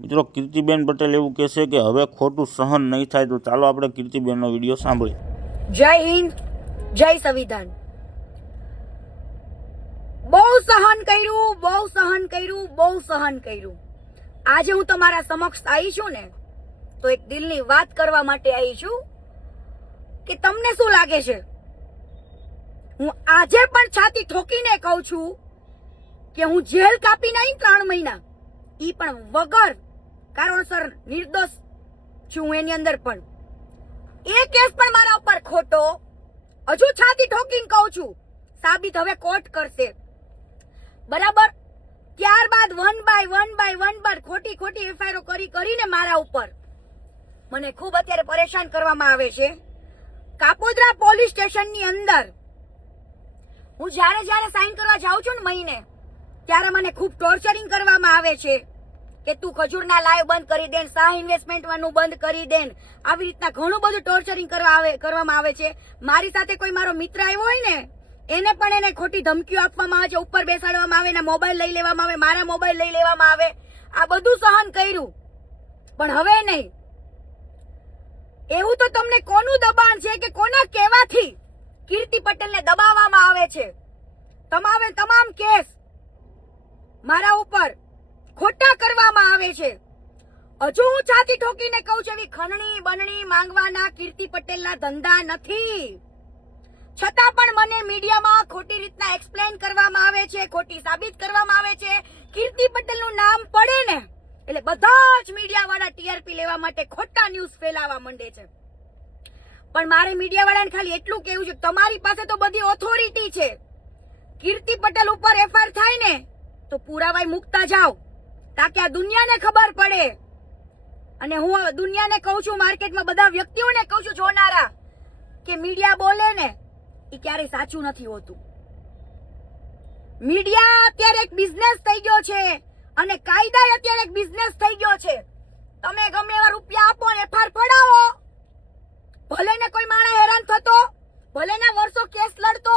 મિત્રો કીર્તિબેન પટેલ એવું કહેશે કે હવે ખોટું સહન નહીં થાય તો ચાલો આપણે કીર્તિબેનનો વીડિયો સાંભળીએ. જય હિન્દ, જય સંવિધાન. બહુ સહન કર્યું, બહુ સહન કર્યું, બહુ સહન કર્યું. આજે હું તમારા સમક્ષ આવી છું ને, તો એક દિલની વાત કરવા માટે આવી છું કે તમને શું લાગે છે? હું આજે પણ છાતી ઠોકીને કહું છું કે હું જેલ કાપી નહીં ત્રણ મહિના, ઈ પણ વગર કારણસર નિર્દોષ છું એની અંદર પણ. એ કેસ પણ મારા ઉપર ખોટો. હજુ છાતી ઠોકીને કહું છું, સાબિત હવે કોર્ટ કરશે. બરાબર? ત્યારબાદ one by one by one by ખોટી ખોટી એફઆઈઆર કરી કરીને મારા ઉપર. મને ખૂબ અત્યારે પરેશાન કરવામાં આવે છે. કાપોદ્રા પોલીસ સ્ટેશનની અંદર હું જ્યારે જ્યારે સાઈન કરવા જાઉં છું ને મહિને, ત્યારે મને ખૂબ ટોર્ચરિંગ કરવામાં આવે છે. કે તું ખજૂરના લાઈવ બંધ કરી દે ને શાહ ઇન્વેસ્ટમેન્ટનું બંધ કરી દે આવી રીતના ઘણું બધું ટોર્ચરિંગ કરવા આવે, કરવામાં આવે છે. મારી સાથે કોઈ મારો મિત્ર આવ્યો હોય ને, એને પણ એને ખોટી ધમકીઓ આપવામાં આવે છે. ઉપર બેસાડવામાં આવે ને મોબાઈલ લઈ લેવામાં આવે, મારા મોબાઈલ લઈ લેવામાં આવે. આ બધું સહન કર્યું. પણ હવે નહીં. એવું તો તમને કોનું દબાણ છે કે કોના કહેવાથી કીર્તિ પટેલને દબાવવામાં આવે છે? તમામે તમામ કેસ મારા ઉપર ખોટા કરવામાં આવે છે. હજુ હું છાતી ઠોકીને કહું છું, એવી ખણણી બનણી માંગવાના કીર્તિ પટેલના ધંધા નથી. છતાં પણ મને મીડિયામાં ખોટી રીતના એક્સપ્લેન કરવામાં આવે છે, ખોટી સાબિત કરવામાં આવે છે. કીર્તિ પટેલનું નામ પડે ને, એટલે બધા જ મીડિયાવાળા ટીઆરપી લેવા માટે ખોટા ન્યૂઝ ફેલાવા માંડે છે. પણ મારે મીડિયાવાળાને ખાલી એટલું કહેવું છે, તમારી પાસે તો બધી ઓથોરિટી છે. કીર્તિ પટેલ ઉપર એફઆઈઆર થાય ને, તો પુરાવાય મૂકતા જાઓ. તાકે આ દુનિયાને ખબર પડે. અને હું દુનિયાને કહું છું, માર્કેટમાં બધા વ્યક્તિઓને કહું છું, જોનારા, કે મીડિયા બોલે ને એ ક્યારેય સાચું નથી હોતું. મીડિયા અત્યારે એક બિઝનેસ થઈ ગયો છે અને કાયદા અત્યારે એક બિઝનેસ થઈ ગયો છે. તમે ગમે એવા રૂપિયા આપો ને એફઆર પડાવો ભલે ને કોઈ માણસ હેરાન થતો, ભલે ને વર્ષો કેસ લડતો,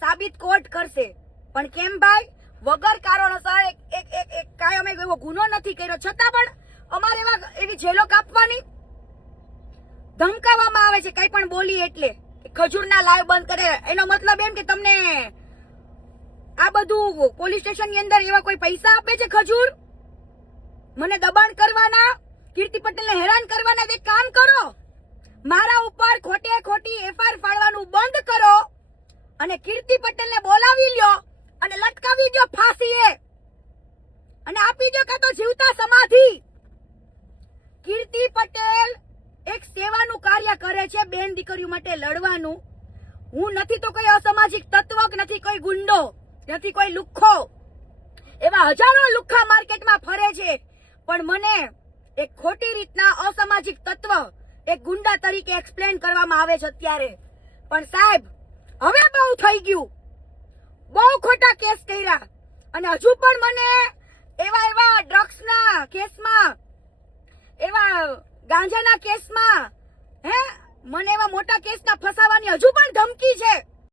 સાબિત કોર્ટ કરશે. પણ કેમ ભાઈ? વગર કારણોસર એક કાંઈ અમે એવો ગુનો નથી કર્યો. છતાં પણ અમારે એવા એવી જેલો કાપવાની ધમકાવવામાં આવે છે, કઈ પણ બોલી એટલે. કે ખજૂરના લાઈવ બંધ કરે. એનો મતલબ એમ કે તમને આ બધું પોલીસ સ્ટેશનની અંદર એવા કોઈ પૈસા આપે છે ખજૂર? મને દબાણ કરવાના? કીર્તિ પટેલને હેરાન કરવાના? એક કામ કરો. મારા ઉપર ખોટે ખોટી એફઆઈઆર ફાડવાનું બંધ કરો અને કીર્તિ પટેલને બોલાવી લ્યો અને લટકાવી દો ફાંસીએ અને આપી દો કાં તો જીવતા સમાધિ? કીર્તિ પટેલ એક સેવાનું કાર્ય કરે છે બેન દીકરીઓ માટે લડવાનું. હું નથી તો કોઈ અસામાજિક તત્વ નથી કોઈ ગુંડો, નથી કોઈ લુખ્ખો. એવા હજારો લુખ્ખા માર્કેટમાં ફરે છે. પણ મને એક ખોટી રીતના અસામાજિક તત્વ એક ગુંડા તરીકે એક્સપ્લેન કરવામાં આવે છે અત્યારે. પણ સાહેબ, હવે બહુ થઈ ગયું. બહુ ખોટા કેસ કર્યા. અને હજુ પણ મને એવા એવા ડ્રગ્સના કેસમાં, એવા ગાંજાના કેસમાં, હે? મને એવા મોટા કેસના ફસાવાની હજુ પણ ધમકી છે.